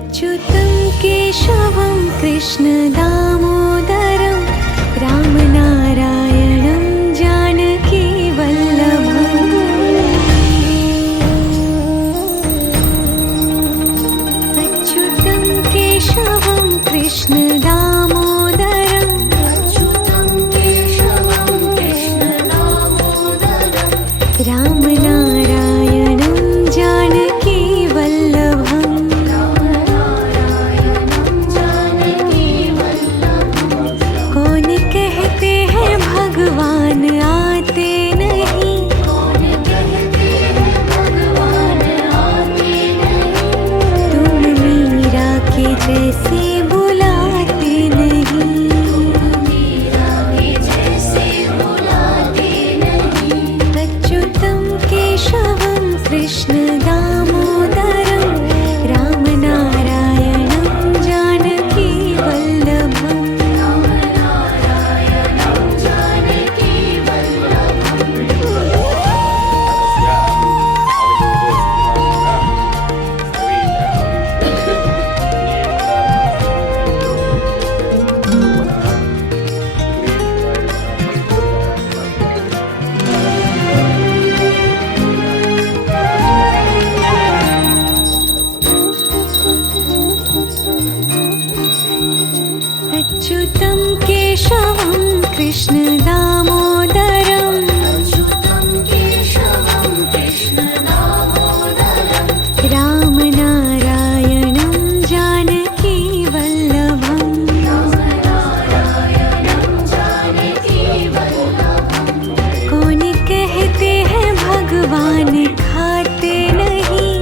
अच्युतं केशवं कृष्णदामोदरं रामनारायणं जानकीवल्लभम्। अच्युतं केशवं कृष्णदामोदरं रामनारायणं जानकीवल्लभम्। कौन कहते हैं भगवान आते नहीं, तुम मीरा के जैसे बुलाते नहीं। अच्युतं केशवं कृष्णदामोदरं रामनारायणं जानकीवल्लभम्। अच्युतं केशवं कृष्णदामोदरं रामनारायणं जानकीवल्लभम्। कौन कहते हैं भगवान खाते नहीं,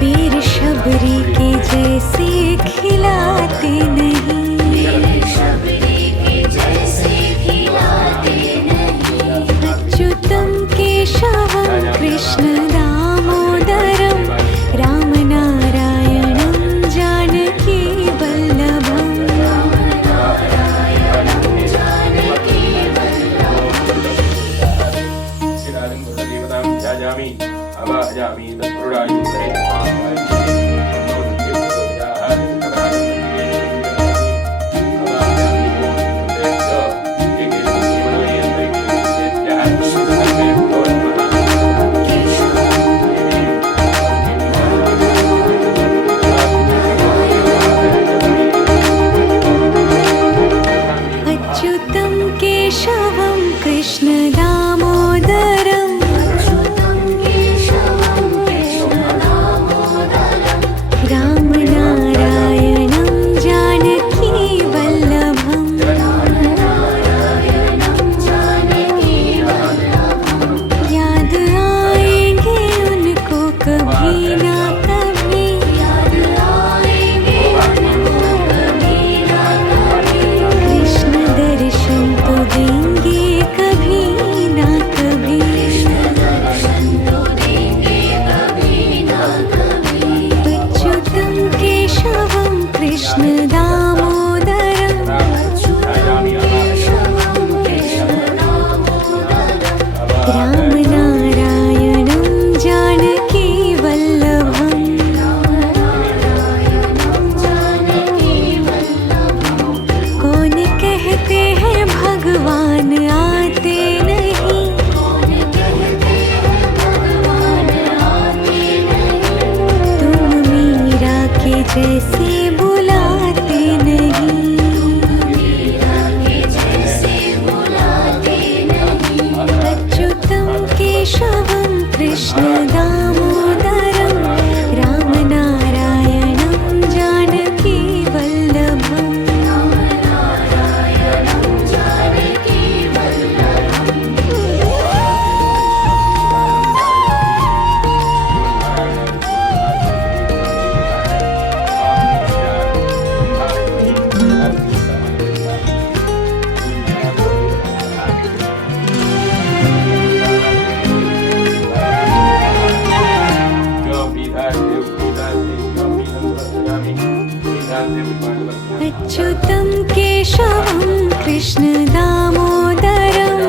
बेर शबरी के जैसे खिलाते नहीं। अच्युतं केशवं कृष्णदामोदरं रामनारायणं जानकीवल्लभम्। अच्युतं केशवं कृष्णदामोदरं रामनारायणं जानकीवल्लभम्। याद आएंगे उनको कभी ना कभी, कृष्ण दर्शन तो देंगे कभी ना कभी। अच्युतं केशवं कृष्णदामोदरं रामनारायणं जानकीवल्लभम्। कौन कहते हैं भगवान आते नहीं, तुम मीरा के जैसे बुलाते नहीं। अच्युतं केशवं कृष्णदामोदरं रामनारायणं जानकीवल्लभम्। अच्युतं केशवं कृष्णदामोदरं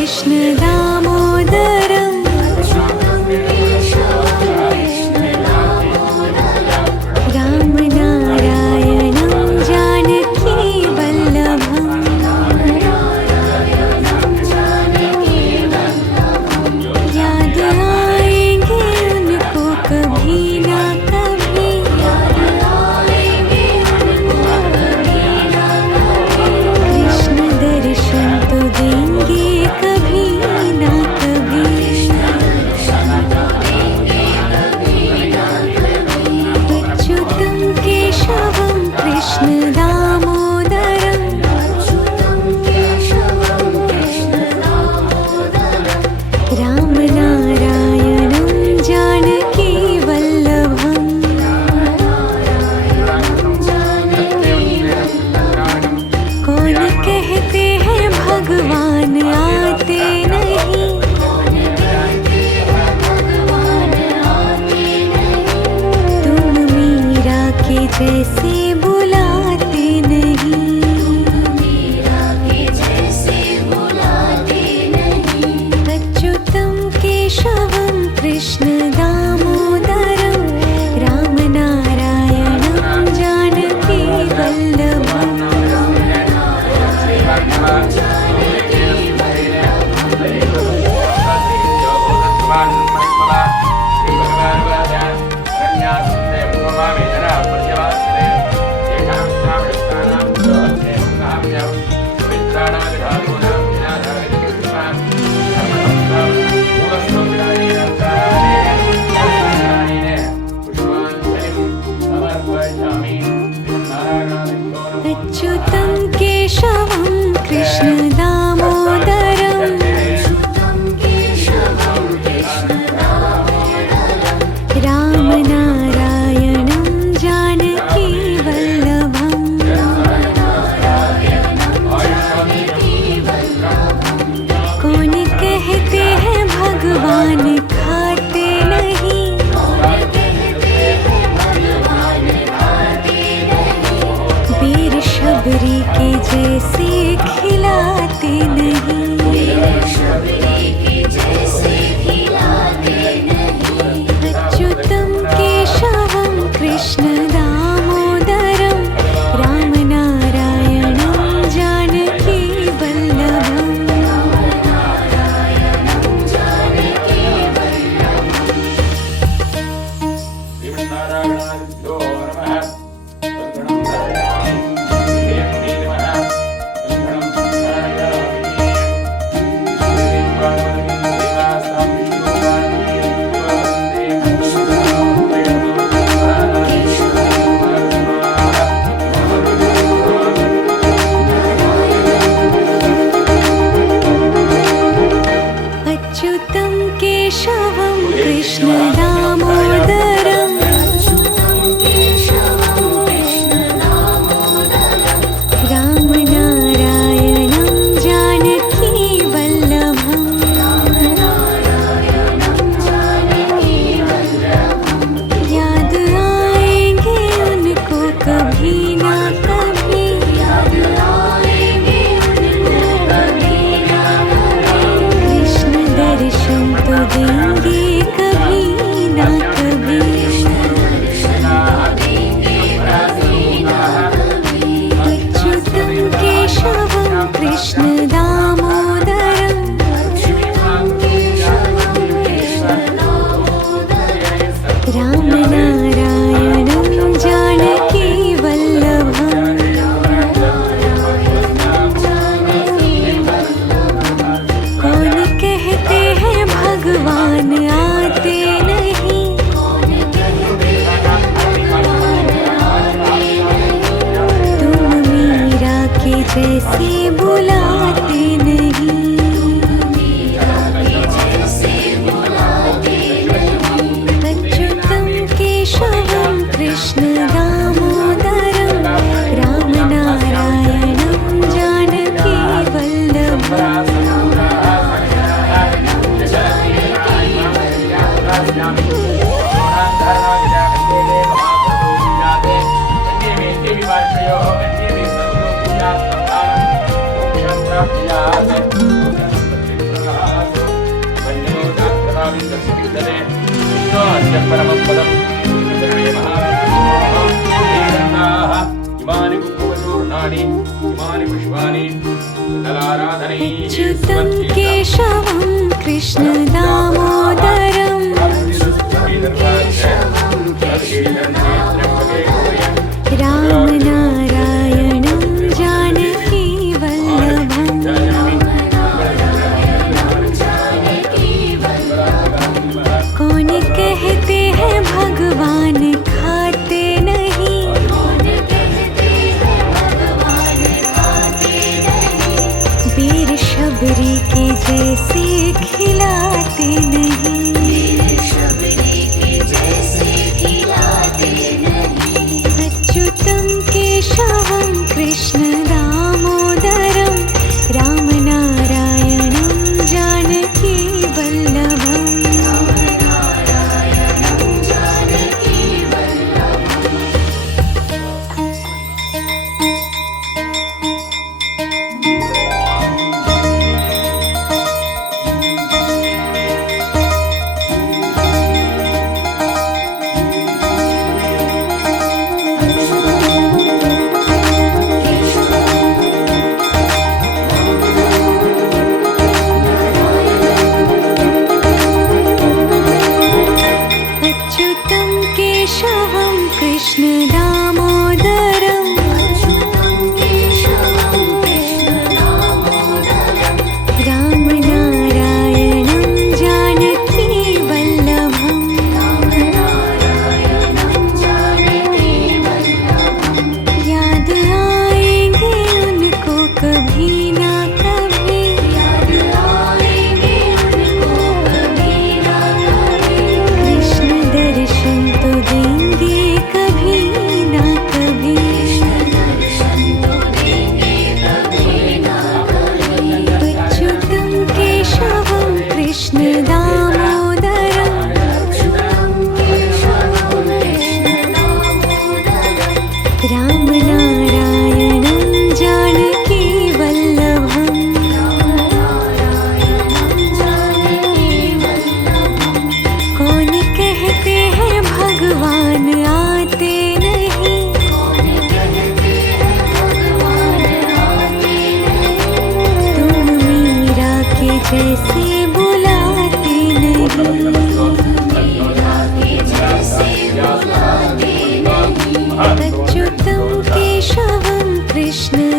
कृष्ण दामोदरम राम नारायणं जानकी वल्लभम याद आएंगे उनको कभी ना कभी कृष्ण दर्शन तो देंगे कभी ना विद्यते विष्णोस्य परमं पदं सर्वे महाविष्णोः इमानि कुङ्कुमचूर्णानि इमानि पुष्पाणि अच्युतं केशवं कृष्ण दामोदरं रामनारायणं जानकी वल्लभम् कौन कहते हैं भगवान खाते नहीं वीर शबरी के जैसे खिलाते नहीं अच्युतं केशवं कृष्ण दामोदरं रामनारायणं जानकी वल्लभम् अच्युतं केशवं कृष्ण दामोदरं रामनारायणं जानकी वल्लभम् याद आएंगे उनको कभी ना कभी कृष्ण दर्शन तो देंगे कभी ना कभी अच्युतं केशवं कृष्ण दामोदरं रामनारायणं जानकी वल्लभम् कौन कहते हैं भगवान आते नहीं तुम मीरा के जैसे बुलाते नहीं अच्युतं केशवं कृष्ण